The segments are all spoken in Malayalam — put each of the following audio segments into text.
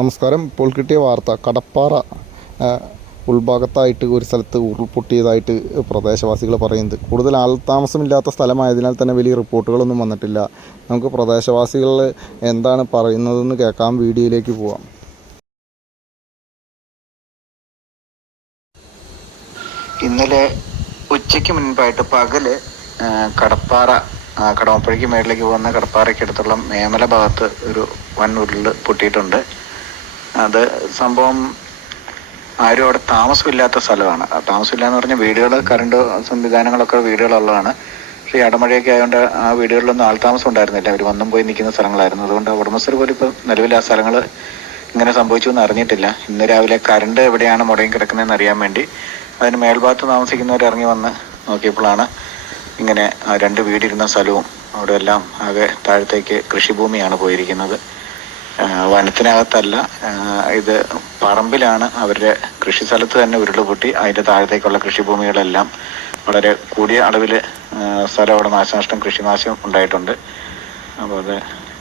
നമസ്കാരം. ഇപ്പോൾ കിട്ടിയ വാർത്ത കടപ്പാറ ഉൾഭാഗത്തായിട്ട് ഒരു സ്ഥലത്ത് ഉരുൾപൊട്ടിയതായിട്ട് പ്രദേശവാസികൾ പറയുന്നത്. കൂടുതൽ ആൾതാമസമില്ലാത്ത സ്ഥലമായതിനാൽ തന്നെ വലിയ റിപ്പോർട്ടുകളൊന്നും വന്നിട്ടില്ല. നമുക്ക് പ്രദേശവാസികൾ എന്താണ് പറയുന്നതെന്ന് കേൾക്കാം. വീഡിയോയിലേക്ക് പോവാം. ഇന്നലെ ഉച്ചയ്ക്ക് മുൻപായിട്ട് പകല് കടപ്പാറ കടമപ്പുഴയ്ക്ക് മേളിലേക്ക് പോകുന്ന കടപ്പാറയ്ക്കടുത്തുള്ള മേമല ഭാഗത്ത് ഒരു വൻ ഉരുൾ പൊട്ടിയിട്ടുണ്ട്. അത് സംഭവം ആരും അവിടെ താമസമില്ലാത്ത സ്ഥലമാണ്. താമസമില്ല എന്ന് പറഞ്ഞാൽ വീടുകൾ, കറണ്ട് സംവിധാനങ്ങളൊക്കെ വീടുകളുള്ളതാണ്. പക്ഷേ ഈ അടമഴയൊക്കെ ആയതുകൊണ്ട് ആ വീടുകളിലൊന്നും ആൾതാമസം ഉണ്ടായിരുന്നില്ല. അവർ വന്നും പോയി നിൽക്കുന്ന സ്ഥലങ്ങളായിരുന്നു. അതുകൊണ്ട് ഉടമസ്ഥർ പോലും ഇപ്പം നിലവിൽ ആ സ്ഥലങ്ങൾ ഇങ്ങനെ സംഭവിച്ചു എന്ന് അറിഞ്ഞിട്ടില്ല. ഇന്ന് രാവിലെ കറണ്ട് എവിടെയാണ് മുടങ്ങി കിടക്കുന്നതെന്ന് അറിയാൻ വേണ്ടി അതിന് മേൽഭാഗത്ത് താമസിക്കുന്നവർ ഇറങ്ങി വന്ന് നോക്കിയപ്പോഴാണ് ഇങ്ങനെ രണ്ട് വീടിരുന്ന സ്ഥലവും അവിടെ എല്ലാം ആകെ താഴത്തേക്ക് കൃഷിഭൂമിയാണ് പോയിരിക്കുന്നത്. വനത്തിനകത്തല്ല, ഇത് പറമ്പിലാണ്. അവരുടെ കൃഷി സ്ഥലത്ത് തന്നെ ഉരുളുപൊട്ടി അതിൻ്റെ താഴത്തേക്കുള്ള കൃഷിഭൂമികളെല്ലാം വളരെ കൂടിയ അളവിൽ സ്ഥലം അവിടെ നാശനഷ്ടം, കൃഷിനാശം ഉണ്ടായിട്ടുണ്ട്. അപ്പോൾ അത്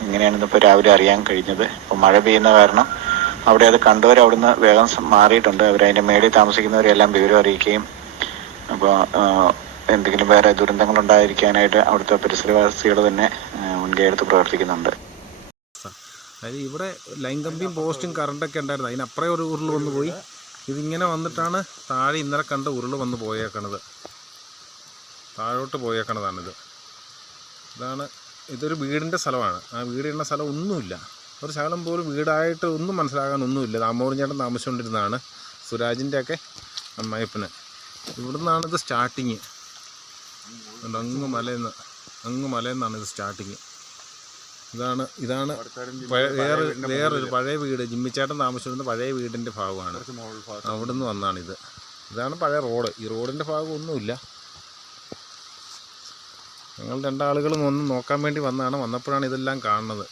ഇങ്ങനെയാണ് ഇന്നിപ്പോൾ രാവിലെ അറിയാൻ കഴിഞ്ഞത്. ഇപ്പോൾ മഴ പെയ്യുന്ന കാരണം അവിടെ അത് കണ്ടവർ അവിടുന്ന് വേഗം മാറിയിട്ടുണ്ട്. അവരതിൻ്റെ മേളിൽ താമസിക്കുന്നവരെല്ലാം വിവരം അറിയിക്കുകയും അപ്പോൾ എന്തെങ്കിലും വേറെ ദുരന്തങ്ങൾ ഉണ്ടായിരിക്കാനായിട്ട് അവിടുത്തെ പരിസരവാസികൾ തന്നെ മുൻകൈ എടുത്ത് പ്രവർത്തിക്കുന്നുണ്ട്. അതായത് ഇവിടെ ലൈൻ കമ്പിയും പോസ്റ്റും കറണ്ടൊക്കെ ഉണ്ടായിരുന്നു. അതിനപ്പുറം ഒരു ഉരുൾ വന്നു പോയി. ഇതിങ്ങനെ വന്നിട്ടാണ് താഴെ ഇന്നലെ കണ്ട ഉരുൾ വന്ന് പോയേക്കണത്. താഴോട്ട് പോയേക്കണതാണിത്. ഇതൊരു വീടിൻ്റെ സ്ഥലമാണ്. ആ വീടിൻ്റെ സ്ഥലം ഒന്നുമില്ല. ഒരു ശകലം പോലും വീടായിട്ട് ഒന്നും മനസ്സിലാകാനൊന്നുമില്ല. ദാമോദരൻ ചേട്ടൻ താമസിച്ചുകൊണ്ടിരുന്നതാണ്, സുരാജിൻ്റെയൊക്കെ അമ്മായിപ്പന്. ഇവിടുന്നാണ് ഇത് സ്റ്റാർട്ടിങ്. അങ്ങ് മലയിൽ നിന്നാണ് ഇത് സ്റ്റാർട്ടിങ്. ഇതാണ് വേറൊരു പഴയ വീട്, ജിമ്മിച്ചേട്ടൻ താമസിച്ചിരുന്ന പഴയ വീടിൻ്റെ ഭാഗമാണ്. അവിടെ നിന്ന് വന്നാണിത്. ഇതാണ് പഴയ റോഡ്. ഈ റോഡിൻ്റെ ഭാഗം ഒന്നുമില്ല. ഞങ്ങൾ രണ്ടാളുകളും ഒന്ന് നോക്കാൻ വേണ്ടി വന്നതാണ്. വന്നപ്പോഴാണ് ഇതെല്ലാം കാണുന്നത്.